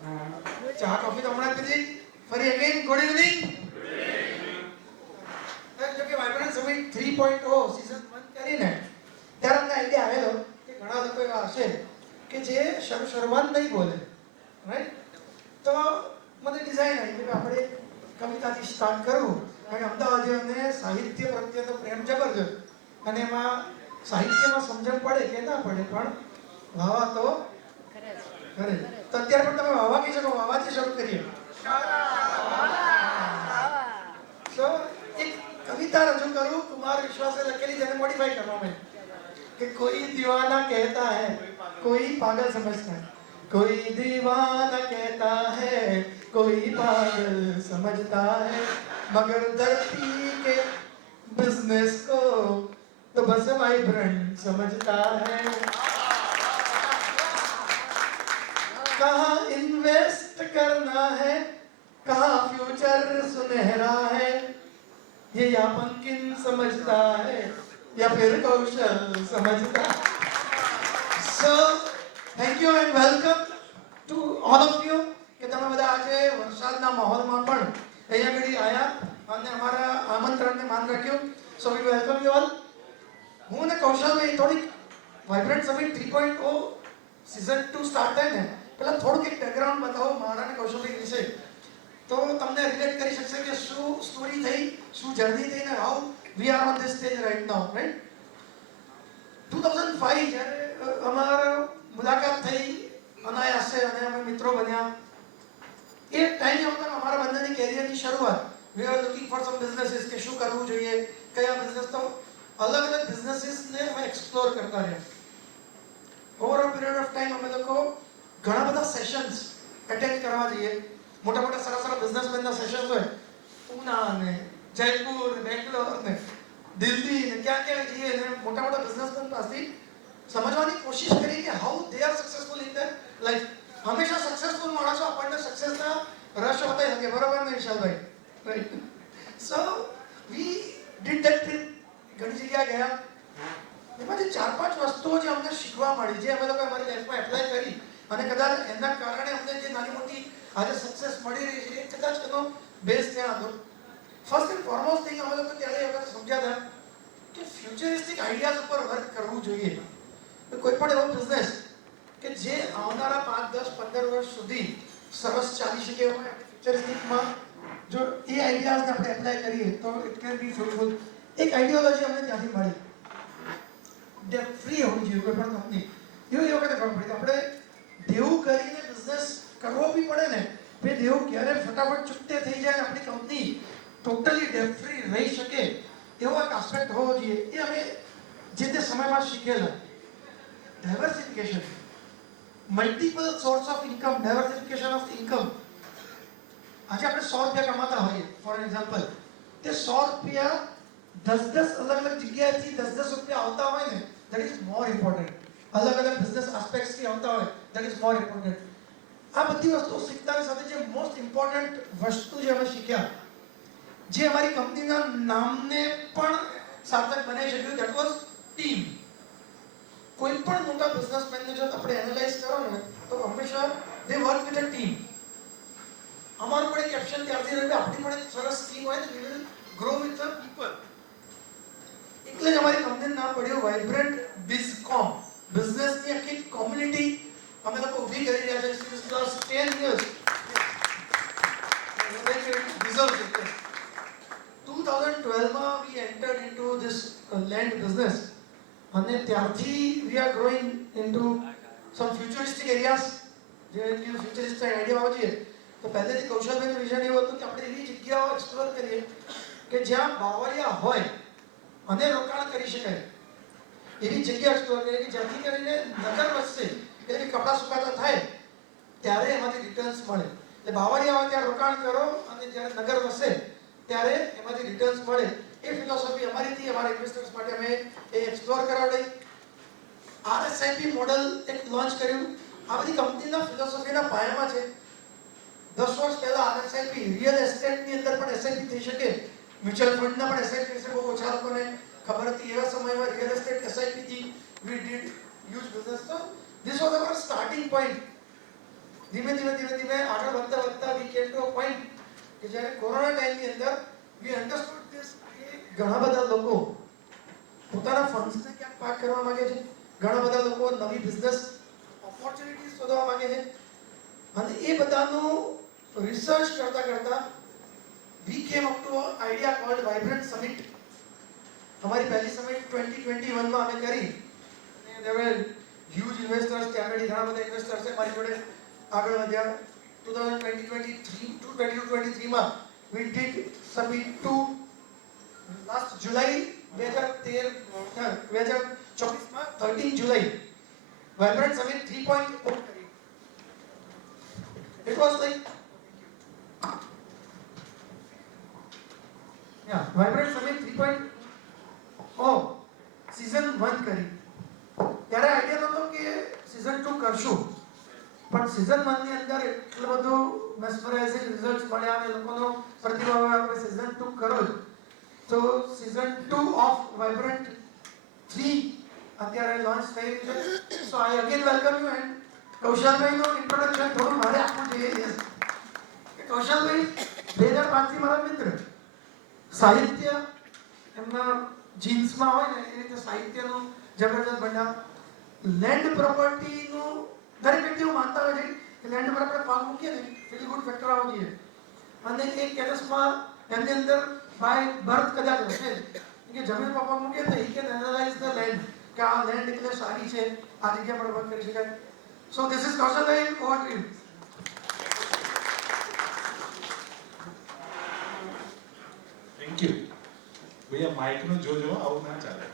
ચા કોફી તો હમણાં પીધી. ફરી અગેન ગુડ ઇવનિંગ. જો કે વાઇબ્રન્ટ સમિટ 3.0 સીઝન 1 કરીને ત્યારે અમને આઈડિયા આવેલો કે ઘણા લોકો એવા હશે કે જે શરૂઆત નહીં બોલે, રાઈટ? તો મને ડિઝાઇન આવી કે આપણે કવિતાથી સ્ટાર્ટ કરવું, કારણ કે અમદાવાદીઓને સાહિત્ય પ્રત્યેનો પ્રેમ જબરજસ્ત, અને એમાં સાહિત્યમાં સમજણ પડે કે ના પડે પણ વાવા તો કરે. તો અત્યારે પણ તમે વાવા કહી શકો, વાવાથી શરૂ કરીએ. તો એક કવિતા રજૂ કરું કુમાર વિશ્વાસે લખેલી, જેને મોડિફાઈ કરવામાં कि कोई दीवाना कहता है कोई पागल समझता है, कोई दीवाना कहता है कोई पागल समझता है, मगर धरती के बिजनेस को तो बस वाइब्रेंट समझता है. कहाँ इन्वेस्ट करना है, कहाँ फ्यूचर सुनहरा है, ये यापन किन समझता है या फिर कौशल समझता. So thank you and welcome to all of you કે તમે બધા આજે વરસાદના માહોલમાં પણ અહીંયા આગળ આવ્યા અને અમારા આમંત્રણને માન રાખ્યું. So we welcome you all. હું ને કૌશલભાઈ થોડીક વાઇબ્રન્ટ સમિટ 3.0 સીઝન 2 સ્ટાર્ટ થાય ને પહેલા થોડુંક એક બેકગ્રાઉન્ડ બતાવો મારા અને કૌશલભાઈ વિશે, તો તમને રિલેટ કરી શકશે કે શું સ્ટોરી થઈ, શું જર્ની થઈ ને how we are on this stage right now, right? 2005 જ્યારે અમારો મુલાકાત થઈ અનાયાસે અને અમે મિત્રો બન્યા, એ ટાઈમ આવતા અમારા બંનેની કેરિયરની શરૂઆત. we are looking for some businesses કે શું કરવું જોઈએ, કયા બિઝનેસ, તો અલગ અલગ બિઝનેસીસને અમે એક્સપ્લોર કરતા રહ્યા. Over a period of time અમે લોકો ઘણા બધા સેશન્સ એટેન્ડ કરવા જઈએ. મોટા મોટા સારા સારા બિઝનેસમેનના સેશન્સ હોય, પૂના ને જયપુર, બેંગ્લોર ને દિલ્હી ને ક્યાં ક્યાં જઈએ ને મોટા મોટા બિઝનેસમેન પાસેથી સમજવાની કોશિશ કરી કે how they are successful in their life. હંમેશા સક્સેસફુલ માણસો આપણને સક્સેસના રહસ્ય બતાવી શકે, બરોબર ને વિશાલભાઈ? Right. So we did that trip. ઘણી જગ્યાએ ગયા. એમાંથી 4-5 વસ્તુઓ જે અમને શીખવા મળી, જે અમે લોકો અમારી લાઈફમાં એપ્લાય કરી અને કદાચ એના કારણે અમને જે નાની મોટી આજે સક્સેસ મળી રહી છે, એ કદાચ એનો બેઝ ત્યાં હતો. ફર્સ્ટ એન્ડ ફોરમોસ્ટ થિંગ અમે લોકો ત્યારે એ વખતે સમજ્યા હતા કે ફ્યુચરિસ્ટિક આઈડિયાઝ ઉપર વર્ક કરવું જોઈએ. કોઈ પણ એવો બિઝનેસ કે જે આવનારા 5, 10, 15 વર્ષ સુધી સરસ ચાલી શકે એવો ફ્યુચરિસ્ટિકમાં જો એ આઈડિયાઝને આપણે એપ્લાય કરીએ તો ઇટ કેન બી ફ્રુટફુલ. એક આઈડિયોલોજી અમને ત્યાંથી મળી, ડેટ ફ્રી હોવી જોઈએ કોઈ પણ કંપની. એવું એ વખતે ખબર પડી આપણે દેવું કરીને બિઝનેસ કરવો બી પડે ને, ભાઈ દેવું ક્યારે ફટાફટ ચૂકતે થઈ જાય, આપણી કંપની ટોટલી ડેટ ફ્રી રહી શકે એવો એક આસ્પેક્ટ હોવો જોઈએ. એ અમે જે તે સમયમાં શીખેલા. Diversification, multiple source of income, diversification of income. આજે આપણે 100 રૂપિયા કમાતા હોઈએ ફોર એક્ઝામ્પલ, તે 100 રૂપિયા 10 અલગ અલગ જગ્યાએથી 10 રૂપિયા આવતા હોય ને, દેટ ઇઝ મોર ઇમ્પોર્ટન્ટ. અલગ અલગ બિઝનેસ આસ્પેક્ટ્સથી આવતા હોય, દેટ ઇઝ મોર ઇમ્પોર્ટન્ટ. આ બધી વસ્તુઓ શીખતાની સાથે જે મોસ્ટ ઇમ્પોર્ટન્ટ વસ્તુ જે અમે શીખ્યા, જે અમારી કંપનીના નામને પણ સાર્થક બનાવી શક્યું, દેટ વોઝ ટીમ. કોઈ પણ મોટા બિઝનેસમેનને જો આપણે એનાલાઇઝ કરો ને તો હંમેશા દે વર્ક વિથ અ ટીમ. અમારું પણ એક કેપ્શન ત્યારથી રહ્યું કે આપણી પણ એક સરસ ટીમ હોય ને, we will grow with the people. એટલે જ અમારી કંપનીનું નામ પડ્યું વાઇબ્રન્ટ બિઝકોમ. બિઝનેસની આખી કોમ્યુનિટી અમે લોકો ઊભી કરી રહ્યા છે since last 10 years. 2012માં we entered into this land business, અને ત્યારથી we are growing into some futuristic areas. જે ન્યુ ફ્યુચરિસ્ટિક આઈડિયા આવે છે, તો પહેલેથી કૌશલભાઈનું વિઝન એવું હતું કે આપણે એવી જગ્યાઓ એક્સપ્લોર કરીએ કે જ્યાં બાવળિયા હોય અને રોકાણ કરી શકાય. એવી જગ્યા એક્સપ્લોર કરીએ કે જેથી કરીને નગર વસશે, એટલે કે કપડાં સુકાતા થાય ત્યારે એમાંથી રિટર્ન્સ મળે. એટલે બાવળિયા હોય ત્યાં રોકાણ કરો અને જ્યારે નગર વસે ત્યારે એમાંથી રિટર્ન્સ મળે. એ ફિલોસોફી અમારીથી અમારા ઇન્વેસ્ટર્સ માટે અમે એ એક્સપ્લોર કરાવડી. RSIP મોડલ એક લોન્ચ કર્યું. આ બધી કંપનીના ફિલોસોફીના પાયામાં છે. 10 વર્ષ પહેલા RSIP રિયલ એસ્ટેટની અંદર પણ SIP થઈ શકે, મ્યુચ્યુઅલ ફંડના પણ SIP થઈ શકે, બહુ ઓછા લોકોને ખબર હતી. એવા સમયમાં રિયલ એસ્ટેટ SIP થી we did huge business. So this was our starting point. ધીમે ધીમે આગળ વધતા વી કેમ ટુ અ પોઈન્ટ કે જ્યારે કોરોના ટાઈમની અંદર વી અન્ડરસ્ટુડ ધીસ કે ઘણા બધા લોકો પોતાના ફંડ્સને ક્યાંક પાર્ક કરવા માંગે છે, ઘણા બધા લોકો નવી બિઝનેસ ઓપોર્ચ્યુનિટીઝ શોધવા માંગે છે, અને એ બધાનું રિસર્ચ કરતા we came up to idea called vibrant summit. हमारी पहली समिट 2021 में हमें करी અને there were huge investors, ત્યાં આગળ ઘણા બધા ઇન્વેસ્ટર્સ મારી જોડે આગળ વધ્યા. 2023 માં we did summit to last July 2024 માં 13 જુલાઈ vibrant summit 3.0 કરી. It was like vibrant summit 3.0 season 1 કરી. ત્યારે આઈડિયા નહોતો કે સીઝન 2 કરશું, પણ સીઝન 1 ની અંદર એટલું બધું મેસ્મરાઇઝિંગ રિઝલ્ટ્સ મળ્યા અને લોકોનો પ્રતિભાવ આવ્યો કે સીઝન 2 કરો. તો સીઝન 2 ઓફ વાઇબ્રન્ટ 3 અત્યારે લોન્ચ થઈ રહી છે. So I again welcome you and કૌશલભાઈનું ઇન્ટ્રોડક્શન થોડું મારે આપવું જોઈએ. કૌશલભાઈ 2005 થી મારા મિત્ર, સાહિત્ય એમના જીન્સમાં હોય ને એ રીતે સાહિત્યનું જબરજસ્ત ભંડાર, લેન્ડ પ્રોપર્ટીનું દરેક વ્યક્તિ એવું માનતા હોય છે કે લેન્ડ પર આપણે પગ મૂકીએ ને ફીલ ગુડ ફેક્ટર આવવો જોઈએ, અને એ કેસમાં એમની અંદર બાય બર્થ કદાચ હશે કે જમીન પર પગ મૂકીએ તો he can analyse the land કે આ લેન્ડ એટલે સારી છે, આ જગ્યા પર વર્ક કરી શકાય. So this is Kaushalbhai, over to you. Thank you. ભૈયા માઇક નું જોજો, આવું ના ચાલે.